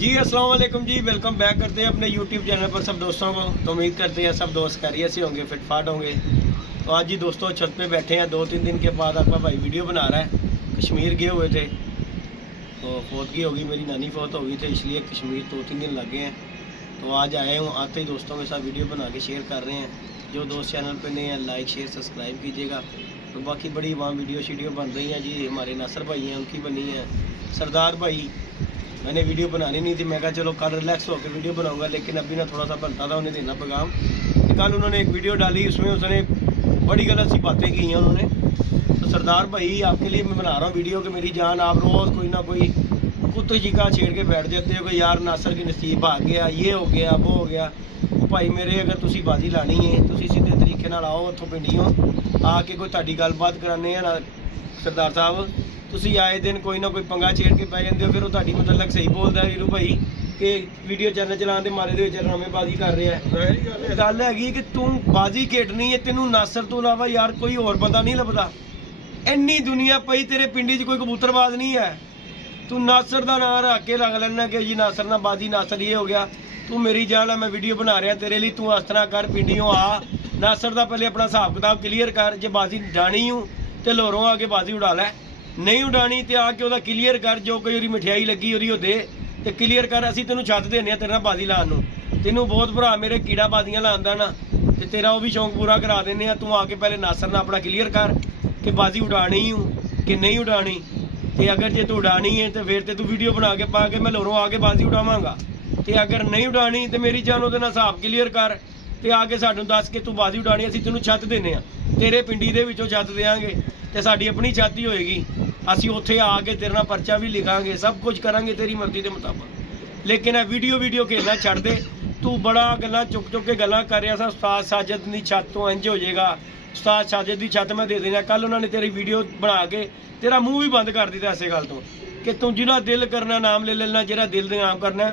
जी अस्सलाम वालेकुम जी, welcome back करते हैं अपने यूट्यूब चैनल पर सब दोस्तों को। तो उम्मीद करते हैं सब दोस्त खैरियत से होंगे, फिटफाट होंगे। तो आज जी दोस्तों छत पे बैठे हैं, 2-3 दिन के बाद आपका भाई वीडियो बना रहा है। कश्मीर गए हुए थे तो फौतगी होगी, मेरी नानी फौत हो गई थी, इसलिए कश्मीर 2-3 दिन लगे हैं। तो आज आए हूँ, आते ही दोस्तों के साथ वीडियो बना के शेयर कर रहे हैं। जो दोस्त चैनल पर नए हैं लाइक शेयर सब्सक्राइब कीजिएगा। तो बाकी बड़ी वहाँ वीडियो बन रही हैं जी। हमारे नासर भाई हैं, उनकी बनी है। सरदार भाई मैंने वीडियो बनानी नहीं थी, मैं कहा चलो कल रिलैक्स होकर वीडियो बनाऊंगा, लेकिन अभी ना थोड़ा सा बनता था उन्हें देना पैगाम। कल उन्होंने एक वीडियो डाली, उसमें उसने बड़ी गलत सी बातें की हैं उन्होंने। तो सरदार भाई आपके लिए मैं बना रहा हूँ वीडियो कि मेरी जान आप रोज़ कोई ना कोई कुत्ते चीका छेड़ के बैठ जाते हो कि यार नासर की नसीब आ गया, ये हो गया वो हो गया। तो भाई मेरे अगर तुसी बाजी लानी है तुसी सीधे तरीके नाल आओ, उत्थों पिंडियों आके कोई तुहाडी गलबात कराने ना सरदार साहब। तुसी आए दिन कोई ना कोई पंगा छेड़ के पै जाते हो, फिर वो तुहाडी मतलब सही बोलता है वीरू भाई कि वीडियो चैनल चलाने के मारे दे ड्रामेबाजी कर रहा है। गल हैगी कि तू बाजी खेडनी है, तेनू नासर तो इलावा यार कोई और बंदा नहीं लभदा। इन्नी दुनिया पई तेरे पिंडी च कोई कबूतरबाज नहीं है। तू नासर का नाम रख के लग लेना कि जी नासर ना बाजी, नासर ये हो गया। तू मेरी जान है, मैं वीडियो बना रहा तेरे लिए, तू इस तरह कर पिंडियों आ नासर का पहले अपना हिसाब किताब क्लीयर कर। जे बाजी डाणी हूँ तो लोरों आके बाजी उड़ा लै, नहीं उड़ानी तो आके वह क्लीयर कर। जो कोई मिठाई लगी वो दे तो क्लीयर कर। असी तेन छत देने तेरे नाल बाजी लाने, तेनों बहुत भरा मेरे कीड़ा बाजियां लांदा ना, तो तेरा वो भी शौक पूरा करा देने। तू आके पहले नासर ना अपना क्लीयर कर कि बाजी उड़ानी हूँ कि नहीं उड़ानी। तो अगर जे तू उड़ानी है तो फिर तू वीडियो बना के पा के मैं लोरों आके बाजी उड़ावांगा। तो अगर नहीं उड़ानी तो मेरी जान वो हिसाब क्लीयर कर तो आके सानू दस के तू बाजी उड़ानी, असीं तेनों छत देने तेरे पिंडी दे विचों छत देंगे तो साडी अपनी छत ही होएगी। असीं उत्थे आके तेरे नाल पर्चा भी लिखांगे, सब कुछ करांगे तेरी मर्जी के मुताबिक। लेकिन वीडियो खेलना छड़ दे। तू बड़ा गल्लां चुक के गल्लां कर रहा सा। उस्ताद साजिद की छत तो इंज हो जाएगा, उस्ताद साजिद की छत मैं दे देना। कल उन्होंने तेरी वीडियो बना के तेरा मूँह भी बंद कर दिता इस गल तो कि तू जिन्ना दिल करना नाम ले लेना, जिहड़ा दिल दे नाम करना।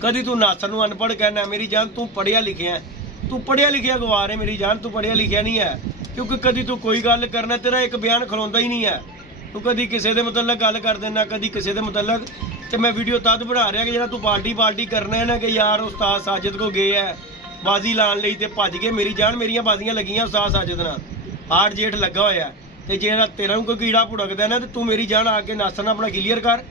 कदी तू नासर नूं अनपढ़ कहना, मेरी जान तू पढ़िया लिखिया है, तू पढ़िया लिखिया गवार है मेरी जान, तू पढ़िया लिखिया नहीं है। क्योंकि कदी तू कोई गल करना तेरा एक बयान खलोंदा ही नहीं है। तू कदी किसी के मतलब गल कर देना, कदी किसी के मतलब। तो मैं वीडियो तद बना रहा कि जो तू पार्टी करना है ना कि यार उस्ताद साजिद को गए है बाजी लाने लई ते भज गए। मेरी जान मेरिया बाजियां लगियां उस्ताद साजिद नाल, आठ जेठ लगा होया। तो जे तेरा कोई कीड़ा भुड़कदा ना तो तू मेरी जान आके नासर नाल अपना क्लीयर कर।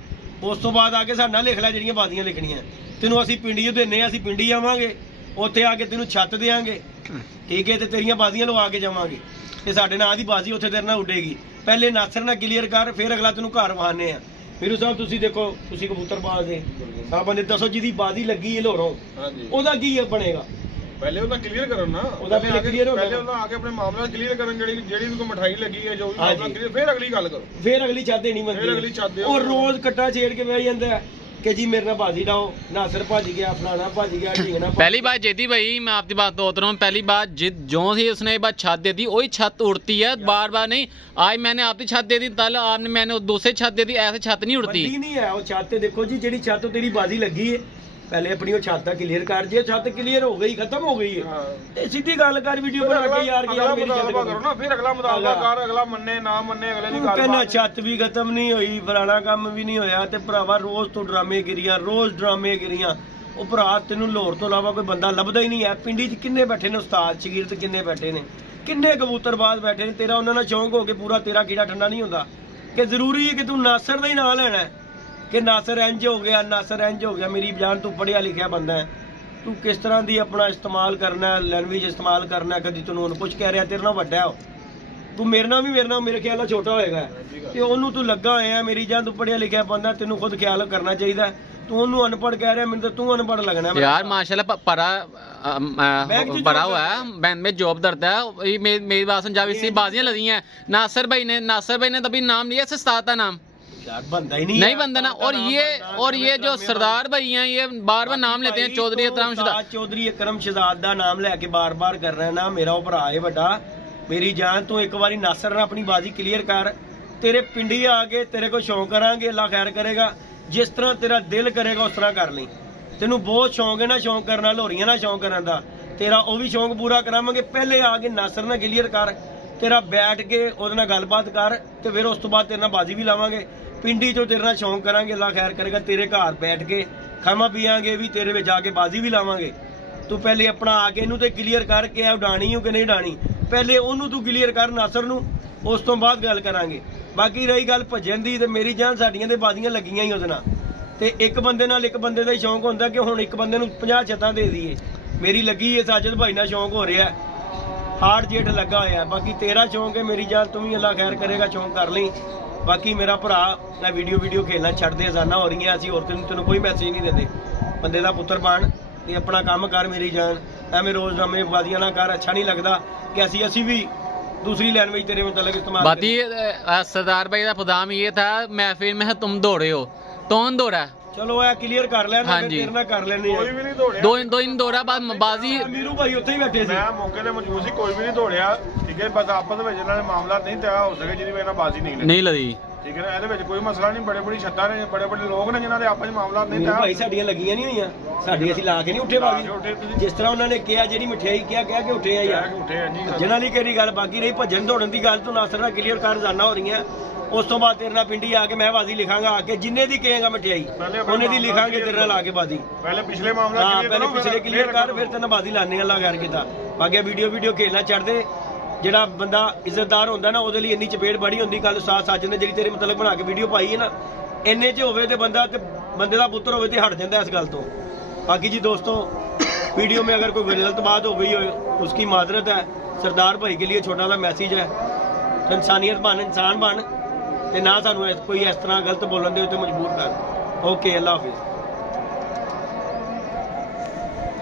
उस तो बाद आके साडे नाल लिख लै जिहड़ियां बाजियां लिखणियां। तेनों असीं पिंडी देने, असीं पिंडी आवांगे, उत्थे आके तेनों छत देंगे, ठीक है। तो तेरियां बाजियां लवा के जावांगे ते साडे नाल दी बाजी उत्थे तेरे नाल उडेगी। पहले नासर नाल क्लीयर कर, फिर अगला तेनों घर वहाने आ। वीरू साहब तुसीं देखो, तुसीं कबूतरबाज जे साहब बंदे दसो जिहदी बाजी लगी है लोरों, ओहदा की बनेगा? पहले ਉਹਦਾ ਕਲੀਅਰ ਕਰਨ ਨਾ, ਉਹਦਾ ਪਹਿਲੇ ਕਲੀਅਰ ਹੋ ਗਿਆ। ਪਹਿਲੇ ਉਹਦਾ ਆਕੇ ਆਪਣੇ ਮਾਮਲਾ ਕਲੀਅਰ ਕਰਨ, ਜਿਹੜੀ ਵੀ ਕੋਈ ਮਠਾਈ ਲੱਗੀ ਹੈ ਜੋ ਵੀ ਮਾਮਲਾ ਕਲੀਅਰ, ਫਿਰ ਅਗਲੀ ਗੱਲ ਕਰੋ, ਫਿਰ ਅਗਲੀ ਛੱਤ ਦੇਣੀ ਬੰਦੀ। ਫਿਰ ਅਗਲੀ ਛੱਤ ਦਿਓ। ਉਹ ਰੋਜ਼ ਕੱਟਾ ਛੇੜ ਕੇ ਬਹਿ ਜਾਂਦਾ कि जी मेरे नाल बाजी लाओ, नासर भज गया, फलाना भज गया, ढींगना। पहली बात जेदी भाई मैं आपकी बात तो रहा हूँ, पहली बात जो ही उसने ये बात छत दे दी वही छत उड़ती है, बार बार नहीं। आज मैंने आपकी छत दे दी, कल आपने मैंने दूसरी छत दे दी, ऐसे छत नहीं उड़ती। नहीं है वो छत। देखो जी जी छत तेरी बाजी लगी है, पहले अपनी वो छत क्लीयर कर। जे छत क्लीयर हो गई, खत्म हो गई है, सीधी गल कर वीडियो बना के यार कि यार मेरी छत करो ना, फिर अगला मुतालबा कर, अगला मन्ने ना मन्ने अगले दी गल। कहना छत भी खत्म नहीं हुई, फलाना काम भी नहीं होया। ते भरावा रोज तो ड्रामे गिरियां, रोज ड्रामे गिरियां। वो भरा तेनों लाहौर तो इलावा कोई बंदा लभदा ही नहीं है। पिंडी च किन्ने बैठे ने उस्ताद शगीरत, किन्ने बैठे ने, किन्ने कबूतरबाज बैठे ने। तेरा उन्होंने शौक हो के पूरा तेरा कीड़ा ठंडा नहीं होता कि जरूरी है कि तू नासर का ही नाम लेना है कि नासर इंज हो गया, नासर इंज हो गया। मेरी जान तू पढ़िया लिखिया बंदा है, तू किस तरह की अपना इस्तेमाल करना है, लैंग्वेज इस्तेमाल करना है। कभी तेनों कुछ कह रहा तेरे नाल वड्डा है, तू मेरे नाल भी मेरे ख्याल नाल छोटा होएगा ते ओनू तू लगा होया। मेरी जान तू पढ़िया लिखिया बंदा, तेनों खुद ख्याल करना चाहिए। तू ओनू अनपढ़ कह रहा, मैंने तू अनपढ़ लगना यार। माशाल्लाह पढ़ा हुआ है, बैंक में जॉब करता है। मेरी बात समझा, इसी बाजियां लगी हैं। नासर भाई ने तभी नाम लिया, उस्ताद का नाम यार बनता ही नहीं बनता ना। और ये जो सरदार भाई हैं ये बार बार नाम लेते हैं, चौधरी अकरम शहजाद का नाम लेके बार बार कर रहा है ना। मेरा भरा है बड़ा, मेरी जान तू एक बारी नासर ना अपनी बाजी क्लीयर कर। तेरे पिंडी आके तेरे को शौक करांगे, अल्लाह खैर करेगा। जिस तरह तेरा दिल करेगा उस तरह कर ली। तेनू बहुत शौक है ना शौक करना, लोहरियां ना शौक करने का, तेरा वो भी शौक पूरा करावांगे। पहले आके नासर ना क्लीयर कर, तेरा बैठ के ਉਹਦੇ ਨਾਲ गलबात कर, तो फिर उस तो बाद तेरे नाल बाजी भी लावांगे। ਪਿੰਡੀ ਚੋਂ ਤੇਰੇ ਨਾਲ ਸ਼ੌਂਕ ਕਰਾਂਗੇ, ਅੱਲਾ ਖੈਰ ਕਰੇਗਾ, ਤੇਰੇ ਘਰ ਬੈਠ ਕੇ ਖਾਵਾਂ ਪੀਆਂਗੇ ਵੀ, ਤੇਰੇ ਵਿੱਚ ਆ ਕੇ ਬਾਜ਼ੀ ਵੀ ਲਾਵਾਂਗੇ। ਤੂੰ ਪਹਿਲੇ ਆਪਣਾ ਆ ਕੇ ਇਹਨੂੰ ਤੇ ਕਲੀਅਰ ਕਰ ਕੇ ਉਡਾਣੀ ਹੋ ਕਿ ਨਹੀਂ ਉਡਾਣੀ, ਪਹਿਲੇ ਉਹਨੂੰ ਤੂੰ ਕਲੀਅਰ ਕਰ ਨਾਸਰ ਨੂੰ, ਉਸ ਤੋਂ ਬਾਅਦ ਗੱਲ ਕਰਾਂਗੇ। ਬਾਕੀ ਰਹੀ ਗੱਲ ਭੱਜਣ ਦੀ, ਤੇ ਮੇਰੀ ਜਾਨ ਸਾਡੀਆਂ ਤੇ ਬਾਜ਼ੀਆਂ ਲੱਗੀਆਂ ਹੀ ਉਹਦੇ ਨਾਲ, ਤੇ ਇੱਕ ਬੰਦੇ ਨਾਲ ਇੱਕ ਬੰਦੇ ਦਾ ਹੀ ਸ਼ੌਂਕ ਹੁੰਦਾ ਕਿ ਹੁਣ ਇੱਕ ਬੰਦੇ ਨੂੰ 50 ਛੱਤਾਂ ਦੇ ਦਈਏ। ਮੇਰੀ ਲੱਗੀ ਹੈ ਸਾਜਦ ਭਾਈ ਨਾਲ ਸ਼ੌਂਕ ਹੋ ਰਿਹਾ, ਹਾਰਡ ਜੇਠ ਲੱਗਾ ਹੋਇਆ। ਬਾਕੀ ਤੇਰਾ ਸ਼ੌਂਕ ਹੈ ਮੇਰੀ ਜਾਨ, ਤੂੰ ਵੀ ਅੱਲਾ ਖੈਰ ਕਰੇਗਾ, ਸ਼ੌਂਕ ਕਰ ਲਈ। ਬਾਕੀ ਮੇਰਾ ਭਰਾ ਨਾ ਵੀਡੀਓ ਖੇਲਣਾ ਛੱਡ ਦੇ, ਅਜ਼ਾਨਾਂ ਹੋ ਰਹੀਆਂ, ਅਸੀਂ ਹੋਰ ਤੈਨੂੰ ਕੋਈ ਮੈਸੇਜ ਨਹੀਂ ਦਿੰਦੇ। ਬੰਦੇ ਦਾ ਪੁੱਤਰ ਬਣ ਤੇ ਆਪਣਾ ਕੰਮ ਕਰ ਮੇਰੀ ਜਾਨ, ਐਵੇਂ ਰੋਜ਼ਨਾਮੇ ਬਾਜ਼ੀਆਂ ਨਾ ਕਰ, ਅੱਛਾ ਨਹੀਂ ਲੱਗਦਾ ਕਿ ਅਸੀਂ ਵੀ दूसरी लैंग्वेज तेरे मुतालिक इस्तेमाल। बात ये सरदार भाई का खुदाम ये था महफिल में तुम दौड़े हो, कौन दौड़ा? चलो ये क्लियर कर लेना, हाँ जी, तेरे नाल कर लेनी है। कोई भी नहीं दौड़िया, दो इन दौड़ा बाद बाजी मीरू भाई उत्थे ही बैठे सी, मैं मौके ते मौजूद सी, कोई भी नहीं दौड़िया। ठीक है, बस आपस में जिन्हां ने मामला नहीं तय हो सके, जिहदी वजह नाल बाजी नहीं लगी। ठीक है ना, ਇਹਦੇ ਵਿੱਚ ਕੋਈ ਮਸਲਾ ਨਹੀਂ, ਬੜੇ ਬੜੀ ਛੱਤਾਂ ਨੇ, ਬੜੇ ਬੜੇ ਲੋਕ ਨੇ ਜਿਨ੍ਹਾਂ ਦੇ ਆਪਸ ਵਿੱਚ ਮਾਮਲਾ ਨਹੀਂ ਤੈਅ। ਭਾਈ ਸਾਡੀਆਂ ਲੱਗੀਆਂ ਨਹੀਂ ਹੋਈਆਂ, ਸਾਡੀ ਅਸੀਂ ਲਾ ਕੇ ਨਹੀਂ ਉੱਠੇ ਬਾਗੀ, ਜਿਸ ਤਰ੍ਹਾਂ ਉਹਨਾਂ ਨੇ ਕਿਹਾ ਜਿਹੜੀ ਮਠਿਆਈ ਕਹਿ ਕੇ ਉੱਠੇ ਆ ਯਾਰ, ਜਿਹਨਾਂ ਲਈ ਕਿਹੜੀ ਗੱਲ। ਬਾਕੀ ਰਹੀ ਭੱਜਣ ਦੌੜਨ ਦੀ ਗੱਲ, ਤੂੰ ਨਾਸਰ ਨਾਲ ਕਲੀਅਰ ਕਰ, ਜਾਣਾ ਹੋ ਰਹੀਆਂ। ਉਸ ਤੋਂ ਬਾਅਦ ਤੇਰੇ ਨਾਲ ਪਿੰਡੀ ਆ ਕੇ ਮੈਂ ਬਾਜ਼ੀ ਲਿਖਾਂਗਾ, ਆ ਕੇ ਜਿੰਨੇ ਦੀ ਕਹੇਗਾ ਮਠਿਆਈ ਉਹਨੇ ਦੀ ਲਿਖਾਂਗੇ ਤੇਰੇ ਨਾਲ ਆ ਕੇ ਬਾਜ਼ੀ। ਪਹਿਲੇ ਪਿਛਲੇ ਮਾਮਲਾ ਪਹਿਲੇ ਪਿਛਲੇ ਕਲੀਅਰ ਕਰ, ਫਿਰ ਤੈਨੂੰ ਬਾਜ਼ੀ ਲਾਣੇ ਅੱਲਾ ਕਰ ਕੀਤਾ। ਬਾਕੀ ਵੀਡੀਓ ਖੇਲਣਾ ਛੱਡ ਦੇ। ਜਿਹੜਾ ਬੰਦਾ ਇੱਜ਼ਤਦਾਰ ਹੁੰਦਾ ਨਾ, ਉਹਦੇ ਲਈ ਇੰਨੀ ਚਪੇੜ ਬੜੀ ਹੁੰਦੀ। ਕੱਲ ਉਸਤਾਦ ਸਾਜਦ ਨੇ ਜਿਹੜੀ ਤੇਰੇ ਮਤਲਬ ਬਣਾ ਕੇ ਵੀਡੀਓ ਪਾਈ ਹੈ ਨਾ, ਇੰਨੇ 'ਚ ਹੋਵੇ ਤੇ ਬੰਦੇ ਦਾ ਪੁੱਤਰ ਹੋਵੇ ਤੇ ਹਟ ਜਾਂਦਾ ਇਸ ਗੱਲ ਤੋਂ। बाकी जी दोस्तों, वीडियो में अगर कोई गलत बात हो गई हो उसकी माजरत है। सरदार भाई के लिए छोटा सा मैसेज है, इंसानियत बन, इंसान बन, ते ना सानू कोई इस तरह गलत बोलन दे उत्ते मजबूर कर। ओके, अल्लाह हाफिज।